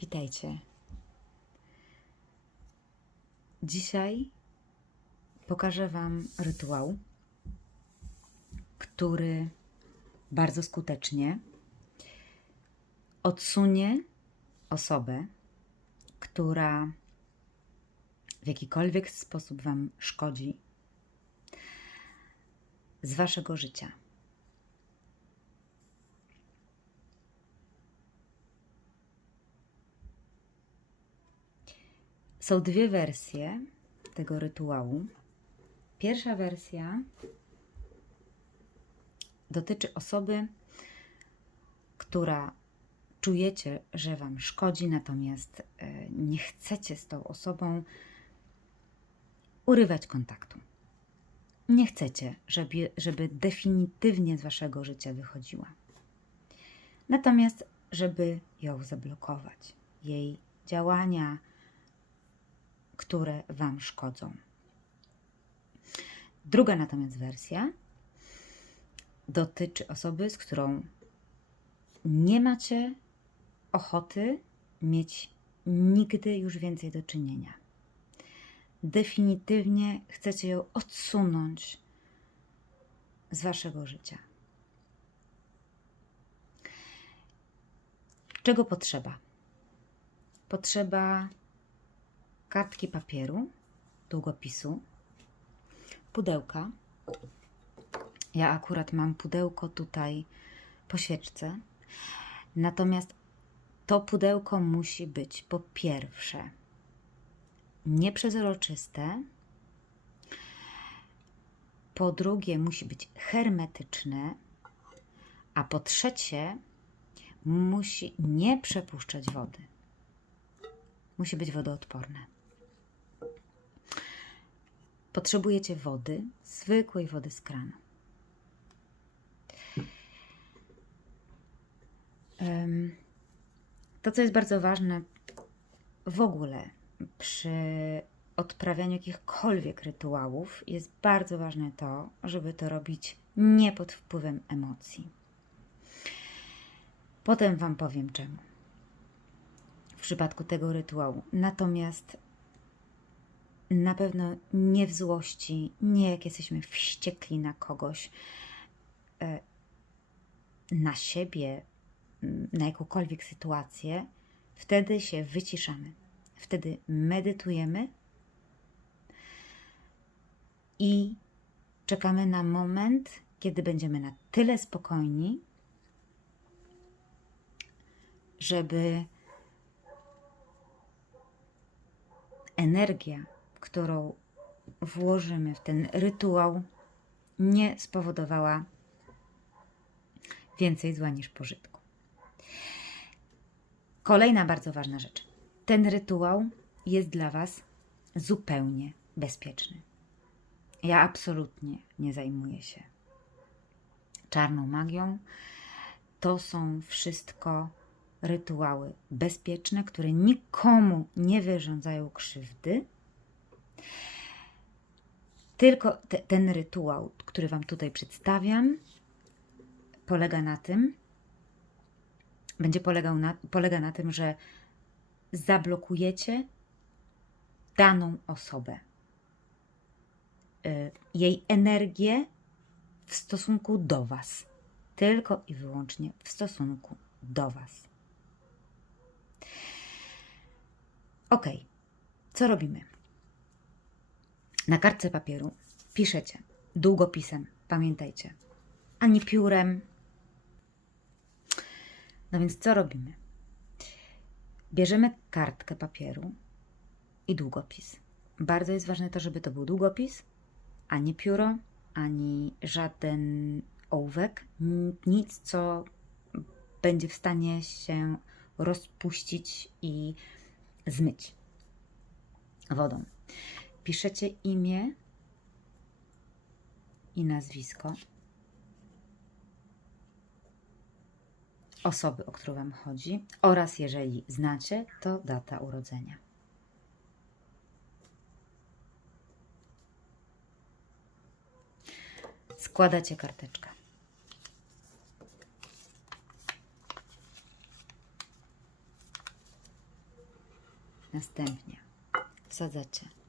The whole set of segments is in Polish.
Witajcie. Dzisiaj pokażę Wam rytuał, który bardzo skutecznie odsunie osobę, która w jakikolwiek sposób Wam szkodzi z Waszego życia. Są dwie wersje tego rytuału. Pierwsza wersja dotyczy osoby, która czujecie, że Wam szkodzi, natomiast e, nie chcecie z tą osobą urywać kontaktu. Nie chcecie, żeby, żeby definitywnie z Waszego życia wychodziła. Natomiast, żeby ją zablokować, jej działania, które Wam szkodzą. Druga natomiast wersja dotyczy osoby, z którą nie macie ochoty mieć nigdy już więcej do czynienia. Definitywnie chcecie ją odsunąć z Waszego życia. Czego potrzeba? Potrzeba kartki papieru, długopisu, pudełka. Ja akurat mam pudełko tutaj po świeczce. Natomiast to pudełko musi być po pierwsze nieprzezroczyste, po drugie musi być hermetyczne, a po trzecie musi nie przepuszczać wody. Musi być wodoodporne. Potrzebujecie wody, zwykłej wody z kranu. To, co jest bardzo ważne w ogóle przy odprawianiu jakichkolwiek rytuałów, jest bardzo ważne to, żeby to robić nie pod wpływem emocji. Potem Wam powiem czemu w przypadku tego rytuału. Natomiast na pewno nie w złości, nie jak jesteśmy wściekli na kogoś, e, na siebie, na jakąkolwiek sytuację, wtedy się wyciszamy. Wtedy medytujemy i czekamy na moment, kiedy będziemy na tyle spokojni, żeby energia, którą włożymy w ten rytuał, nie spowodowała więcej zła niż pożytku. Kolejna bardzo ważna rzecz. Ten rytuał jest dla Was zupełnie bezpieczny. Ja absolutnie nie zajmuję się czarną magią. To są wszystko rytuały bezpieczne, które nikomu nie wyrządzają krzywdy. Tylko te, ten rytuał, który Wam tutaj przedstawiam, polega na tym, będzie polegał na, polega na tym, że zablokujecie daną osobę, y, jej energię w stosunku do Was. Tylko i wyłącznie w stosunku do Was. Ok, co robimy? Na kartce papieru piszecie długopisem, pamiętajcie, ani piórem. No więc co robimy? Bierzemy kartkę papieru i długopis. Bardzo jest ważne to, żeby to był długopis, ani pióro, ani żaden ołówek, nic, co będzie w stanie się rozpuścić i zmyć wodą. Piszecie imię i nazwisko osoby, o którą Wam chodzi, oraz jeżeli znacie, to data urodzenia. Składacie karteczkę. Następnie wsadzacie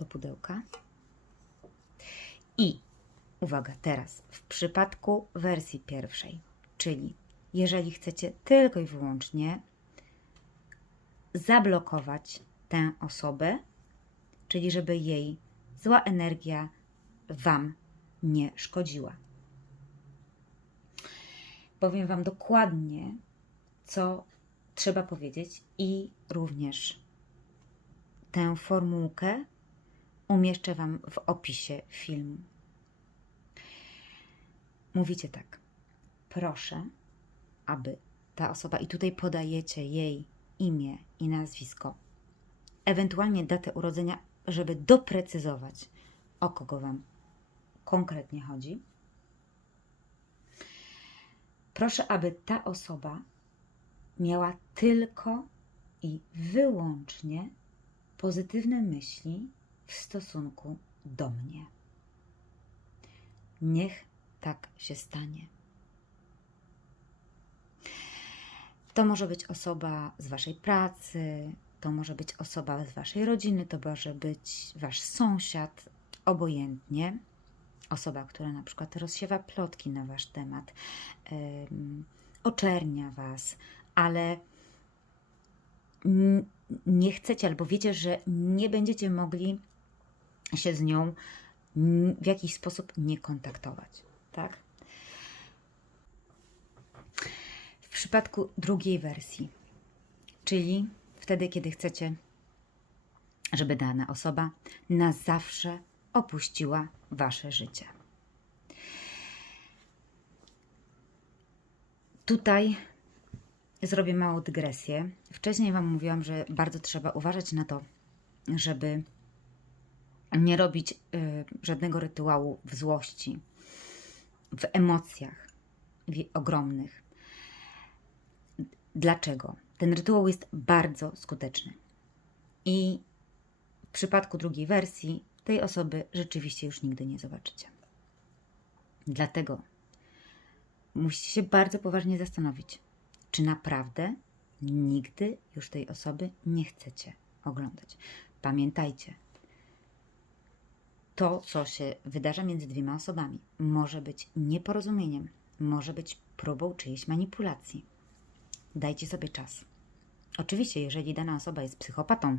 do pudełka. I uwaga, teraz w przypadku wersji pierwszej, czyli jeżeli chcecie tylko i wyłącznie zablokować tę osobę, czyli żeby jej zła energia Wam nie szkodziła. Powiem Wam dokładnie, co trzeba powiedzieć i również tę formułkę umieszczę Wam w opisie filmu. Mówicie tak. Proszę, aby ta osoba, i tutaj podajecie jej imię i nazwisko, ewentualnie datę urodzenia, żeby doprecyzować, o kogo Wam konkretnie chodzi. Proszę, aby ta osoba miała tylko i wyłącznie pozytywne myśli w stosunku do mnie. Niech tak się stanie. To może być osoba z Waszej pracy, to może być osoba z Waszej rodziny, to może być Wasz sąsiad, obojętnie. Osoba, która na przykład rozsiewa plotki na Wasz temat, ym, oczernia Was, ale nie chcecie albo wiecie, że nie będziecie mogli się z nią w jakiś sposób nie kontaktować, tak? W przypadku drugiej wersji, czyli wtedy, kiedy chcecie, żeby dana osoba na zawsze opuściła wasze życie. Tutaj zrobię małą dygresję. Wcześniej Wam mówiłam, że bardzo trzeba uważać na to, żeby nie robić y, żadnego rytuału w złości, w emocjach ogromnych. Dlaczego? Ten rytuał jest bardzo skuteczny. I w przypadku drugiej wersji tej osoby rzeczywiście już nigdy nie zobaczycie. Dlatego musicie się bardzo poważnie zastanowić, czy naprawdę nigdy już tej osoby nie chcecie oglądać. Pamiętajcie, to, co się wydarza między dwiema osobami, może być nieporozumieniem, może być próbą czyjejś manipulacji. Dajcie sobie czas. Oczywiście, jeżeli dana osoba jest psychopatą,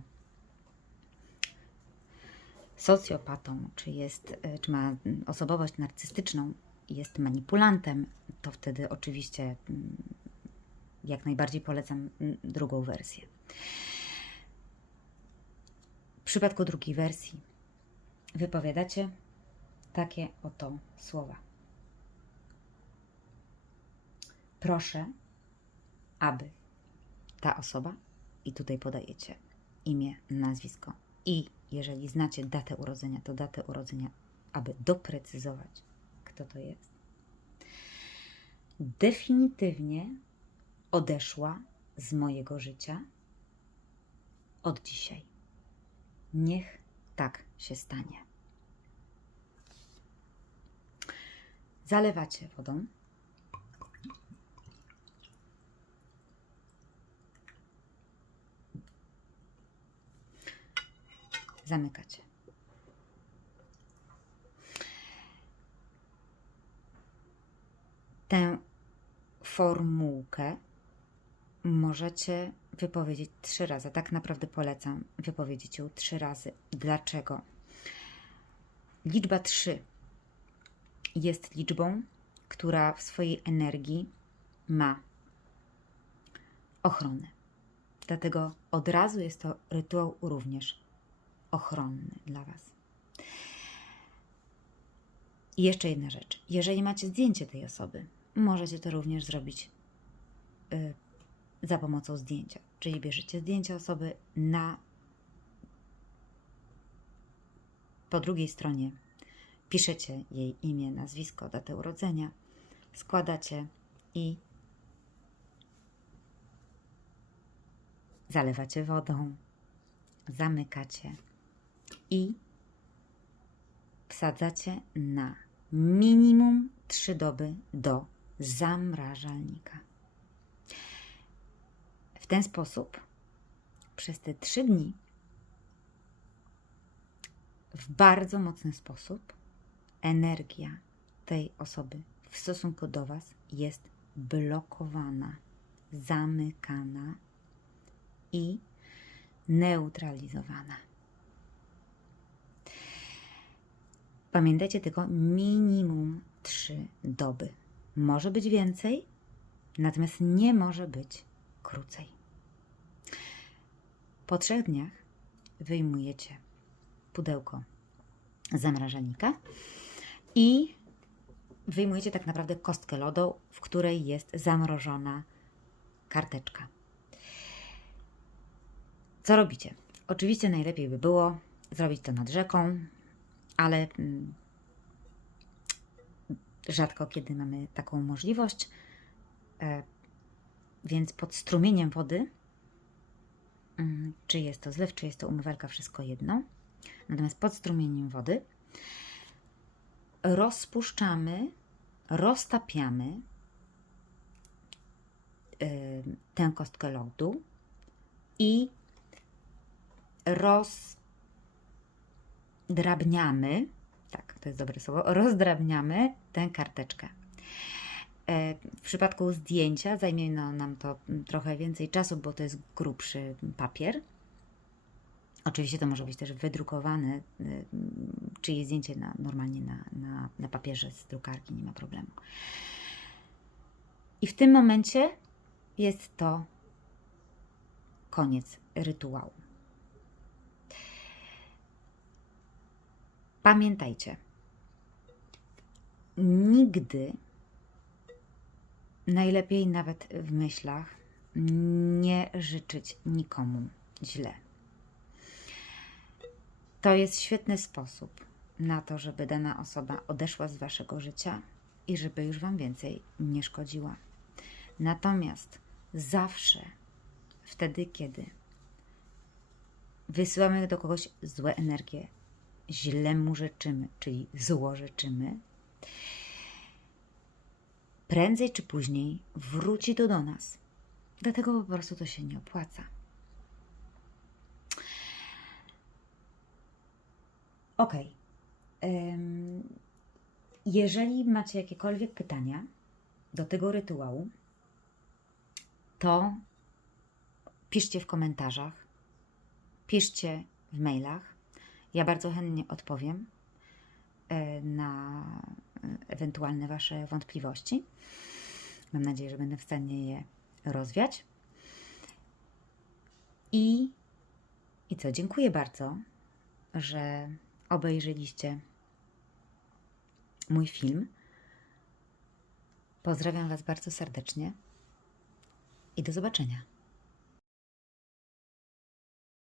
socjopatą, czy, jest, e, czy ma osobowość narcystyczną, jest manipulantem, to wtedy oczywiście mm, jak najbardziej polecam mm, drugą wersję. W przypadku drugiej wersji wypowiadacie takie oto słowa. Proszę, aby ta osoba, i tutaj podajecie imię, nazwisko, i jeżeli znacie datę urodzenia, to datę urodzenia, aby doprecyzować, kto to jest, definitywnie odeszła z mojego życia od dzisiaj. Niech tak się stanie. Zalewacie wodą. Zamykacie. Tę formułkę możecie wypowiedzieć trzy razy. Tak naprawdę polecam wypowiedzieć ją trzy razy. Dlaczego? Liczba trzy jest liczbą, która w swojej energii ma ochronę. Dlatego od razu jest to rytuał również ochronny dla Was. I jeszcze jedna rzecz. Jeżeli macie zdjęcie tej osoby, możecie to również zrobić y, za pomocą zdjęcia. Czyli bierzecie zdjęcie osoby na po drugiej stronie piszecie jej imię, nazwisko, datę urodzenia, składacie i zalewacie wodą, zamykacie i wsadzacie na minimum 3 doby do zamrażalnika ten sposób przez te trzy dni w bardzo mocny sposób energia tej osoby w stosunku do Was jest blokowana, zamykana i neutralizowana. Pamiętajcie tylko minimum 3 doby. Może być więcej, natomiast nie może być krócej. Po trzech dniach wyjmujecie pudełko zamrażalnika i wyjmujecie tak naprawdę kostkę lodu, w której jest zamrożona karteczka. Co robicie? Oczywiście najlepiej by było zrobić to nad rzeką, ale mm, rzadko kiedy mamy taką możliwość. E, więc pod strumieniem wody, czy jest to zlew, czy jest to umywalka, wszystko jedno. Natomiast pod strumieniem wody rozpuszczamy, roztapiamy y, tę kostkę lodu i rozdrabniamy, tak, to jest dobre słowo, rozdrabniamy tę karteczkę. E, W przypadku zdjęcia zajmie no, nam to trochę więcej czasu, bo to jest grubszy papier. Oczywiście to może być też wydrukowane, y, czyli zdjęcie na, normalnie na, na, na papierze z drukarki, nie ma problemu. I w tym momencie jest to koniec rytuału. Pamiętajcie, nigdy, najlepiej nawet w myślach, nie życzyć nikomu źle. To jest świetny sposób na to, żeby dana osoba odeszła z waszego życia i żeby już wam więcej nie szkodziła. Natomiast zawsze wtedy, kiedy wysyłamy do kogoś złe energie, źle mu życzymy, czyli zło życzymy, prędzej czy później wróci to do nas. Dlatego po prostu to się nie opłaca. Ok. Jeżeli macie jakiekolwiek pytania do tego rytuału, to piszcie w komentarzach, piszcie w mailach. Ja bardzo chętnie odpowiem e, na ewentualne Wasze wątpliwości. Mam nadzieję, że będę w stanie je rozwiać. I, i co? Dziękuję bardzo, że obejrzeliście mój film. Pozdrawiam Was bardzo serdecznie i do zobaczenia.